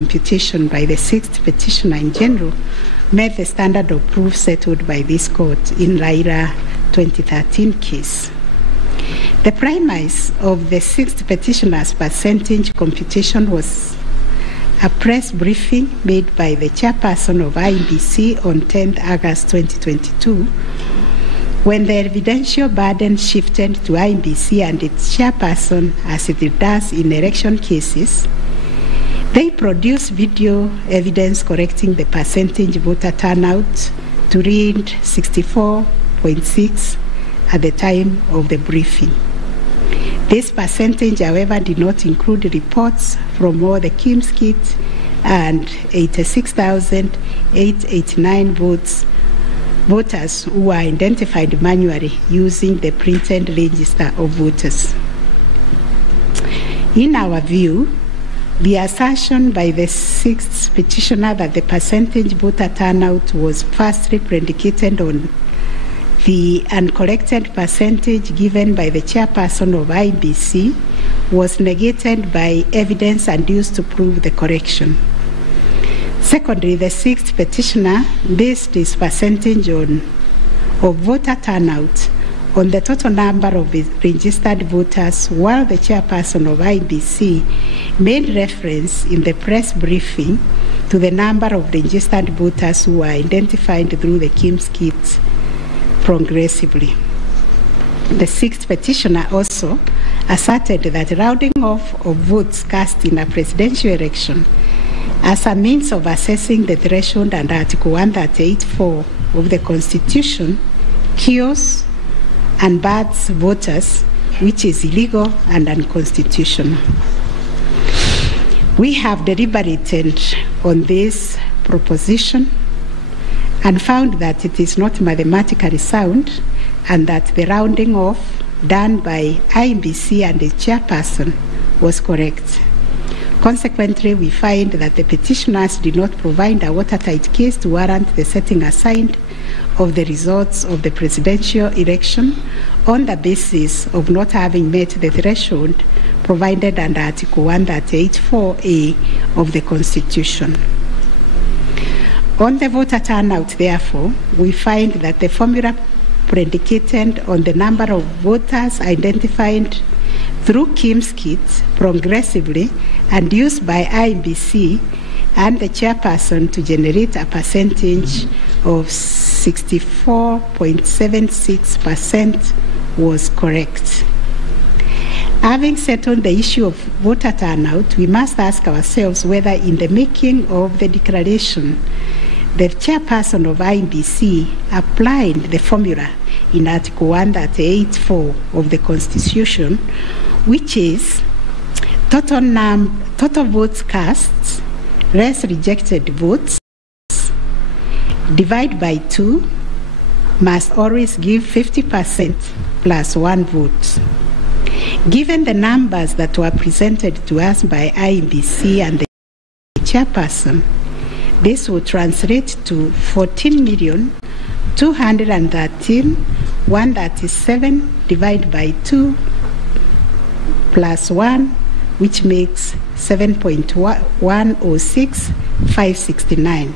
computation by the 6th petitioner in general met the standard of proof settled by this court in Raila 2013 case. The premise of the 6th petitioner's percentage computation was a press briefing made by the chairperson of IEBC on 10th August 2022, when the evidential burden shifted to IEBC and its chairperson, as it does in election cases. They produced video evidence correcting the percentage voter turnout to read 64.6 at the time of the briefing. This percentage, however, did not include reports from all the Kim's kits and 86,889 voters who were identified manually using the printed register of voters. In our view, the assertion by the 6th petitioner that the percentage voter turnout was firstly predicated on the uncorrected percentage given by the chairperson of IEBC was negated by evidence adduced to prove the correction. Secondly, the 6th petitioner based his percentage of voter turnout on the total number of registered voters, while the chairperson of IEBC made reference in the press briefing to the number of registered voters who were identified through the Kim's kits progressively. The 6th petitioner also asserted that rounding off of votes cast in a presidential election as a means of assessing the threshold under Article 138(4) of the Constitution kills and bars voters, which is illegal and unconstitutional. We have deliberated on this proposition and found that it is not mathematically sound and that the rounding off done by IEBC and the chairperson was correct. Consequently, we find that the petitioners did not provide a watertight case to warrant the setting aside of the results of the presidential election on the basis of not having met the threshold provided under Article 138(4)(a) of the Constitution. On the voter turnout, therefore, we find that the formula predicated on the number of voters identified through Kim's kits progressively and used by IEBC and the chairperson to generate a percentage of 64.76% was correct. Having settled the issue of voter turnout, we must ask ourselves whether in the making of the declaration, the chairperson of IEBC applied the formula in Article 138(4) of the Constitution, which is total votes cast less rejected votes divided by 2 must always give 50% plus 1 vote. Given the numbers that were presented to us by IEBC and the chairperson, this would translate to 14,213,137 divided by 2 plus 1, which makes 7.106,569.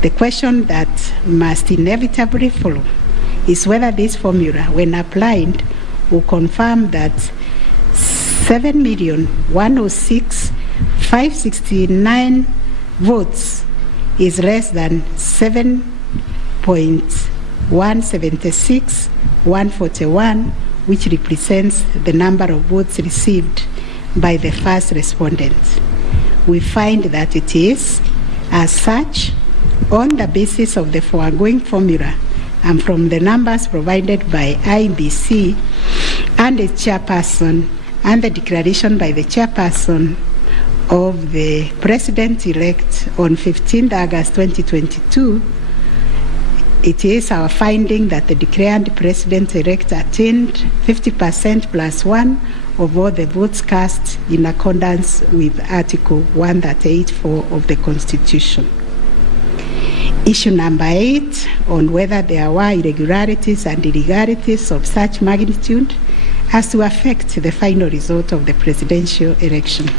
The question that must inevitably follow is whether this formula, when applied, will confirm that 7,106,569 votes is less than 7.176,141, which represents the number of votes received by the first respondent. We find that it is, as such, on the basis of the foregoing formula and from the numbers provided by IEBC and its chairperson and the declaration by the chairperson of the president-elect on 15th August 2022, it is our finding that the declared president-elect attained 50% plus 1 of all the votes cast in accordance with Article 138(4) of the Constitution. Issue number 8, on whether there were irregularities and illegalities of such magnitude as to affect the final result of the presidential election.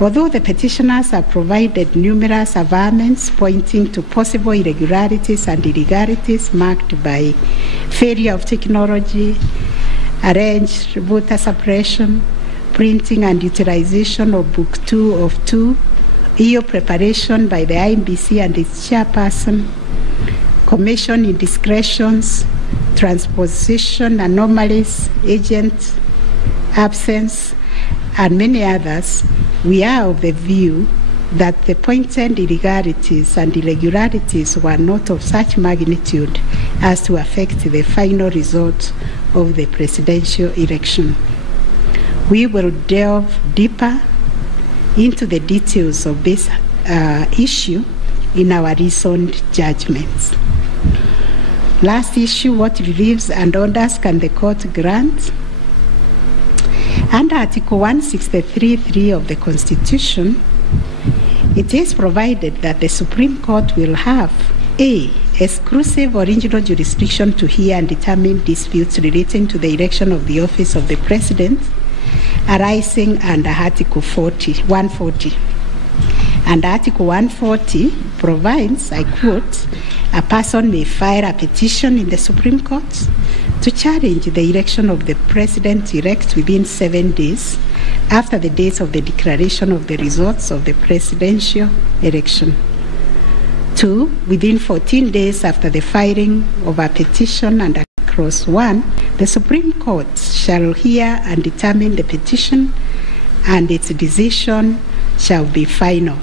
Although the petitioners have provided numerous averments pointing to possible irregularities and illegalities marked by failure of technology, arranged voter suppression, printing and utilization of Book 2 of 2, EU preparation by the INBC and its chairperson, commission indiscretions, transposition anomalies, agent absence, and many others, we are of the view that the pointed illegalities and irregularities were not of such magnitude as to affect the final result of the presidential election. We will delve deeper into the details of this issue in our recent judgments. Last issue, what reliefs and orders can the court grant? Under Article 163(3) of the Constitution, it is provided that the Supreme Court will have A, exclusive original jurisdiction to hear and determine disputes relating to the election of the office of the President arising under Article 140. And Article 140 provides, I quote, a person may file a petition in the Supreme Court to challenge the election of the President-elect within 7 days after the date of the declaration of the results of the presidential election. 2, within 14 days after the filing of a petition under Clause 1, the Supreme Court shall hear and determine the petition, and its decision shall be final.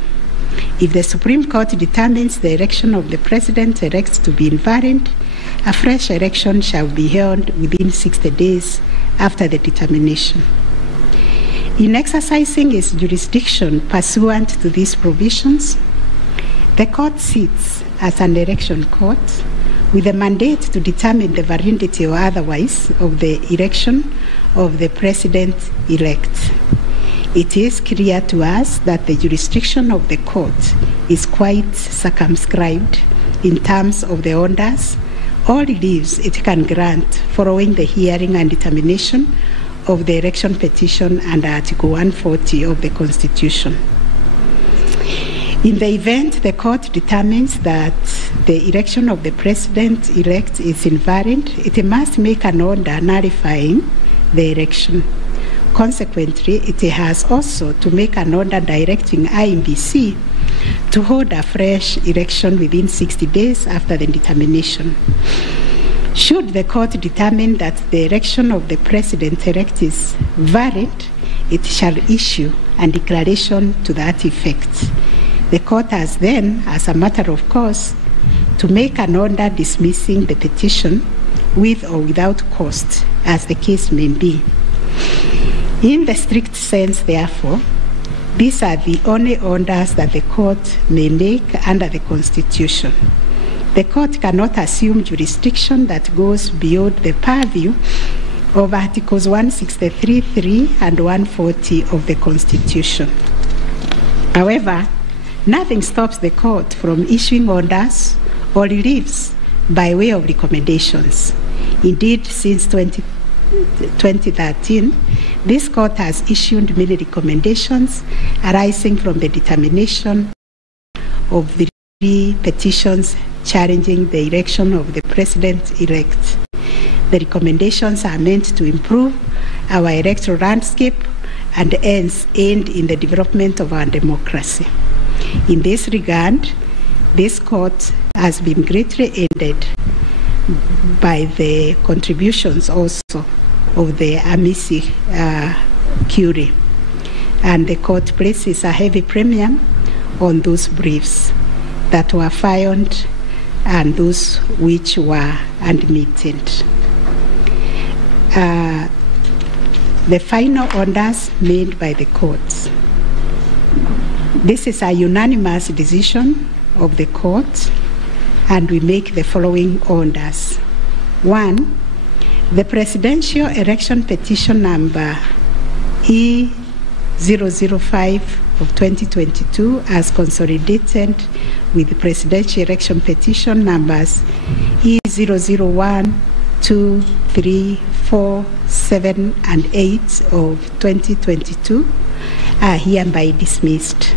If the Supreme Court determines the election of the President-elect to be invalid, a fresh election shall be held within 60 days after the determination. In exercising its jurisdiction pursuant to these provisions, the court sits as an election court with a mandate to determine the validity or otherwise of the election of the President-elect. It is clear to us that the jurisdiction of the court is quite circumscribed in terms of the orders or reliefs it can grant following the hearing and determination of the election petition under Article 140 of the Constitution. In the event the court determines that the election of the President-elect is invalid, it must make an order nullifying the election. Consequently, it has also to make an order directing INBC to hold a fresh election within 60 days after the determination. Should the court determine that the election of the President-elect is valid, it shall issue a declaration to that effect. The court has then, as a matter of course, to make an order dismissing the petition with or without cost, as the case may be. In the strict sense, therefore, these are the only orders that the court may make under the Constitution. The court cannot assume jurisdiction that goes beyond the purview of Articles 163(3) and 140 of the Constitution. However, nothing stops the court from issuing orders or reliefs by way of recommendations. Indeed, since 2013, this court has issued many recommendations arising from the determination of the 3 petitions challenging the election of the President-elect. The recommendations are meant to improve our electoral landscape and hence aid in the development of our democracy. In this regard, this court has been greatly aided by the contributions also of the amici curiae, and the court places a heavy premium on those briefs that were filed and those which were admitted. The final orders made by the courts. This is a unanimous decision of the court, and we make the following orders. 1, the presidential election petition number E005 of 2022 as consolidated with the presidential election petition numbers E001, 2, 3, 4, 7, and 8 of 2022 are hereby dismissed.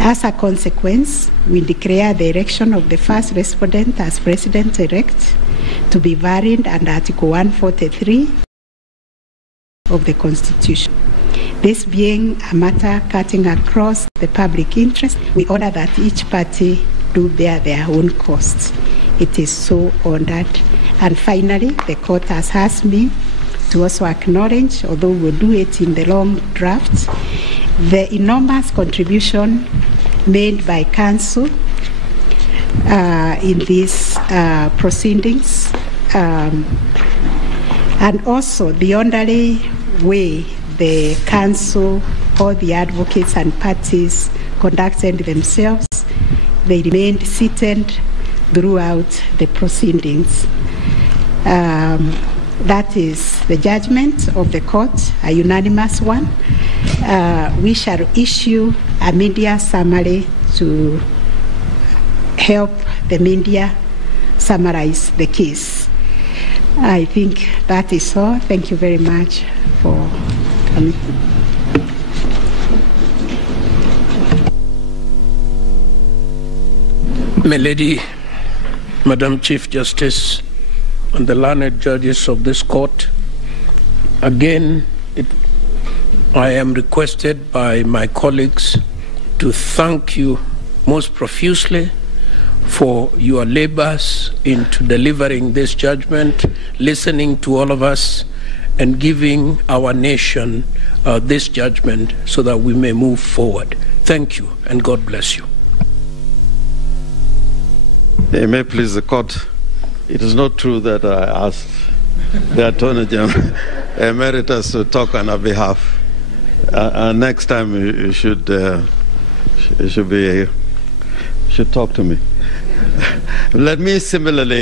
As a consequence, we declare the election of the first respondent as President-elect to be varied under Article 143 of the Constitution. This being a matter cutting across the public interest, we order that each party do bear their own costs. It is so ordered. And finally, the court has asked me to also acknowledge, although we'll do it in the long draft, the enormous contribution made by counsel in these proceedings, and also the orderly way the counsel, all the advocates and parties conducted themselves. They remained seated throughout the proceedings. That is the judgment of the court, a unanimous one. We shall issue a media summary to help the media summarize the case. I think that is all. Thank you very much for coming. My Lady, Madam Chief Justice, and the learned judges of this court, again, I am requested by my colleagues to thank you most profusely for your labors into delivering this judgment, listening to all of us, and giving our nation this judgment so that we may move forward. Thank you, and God bless you. It may please the court. It is not true that I asked the Attorney General Emeritus to talk on our behalf. Next time you should talk to me. Let me similarly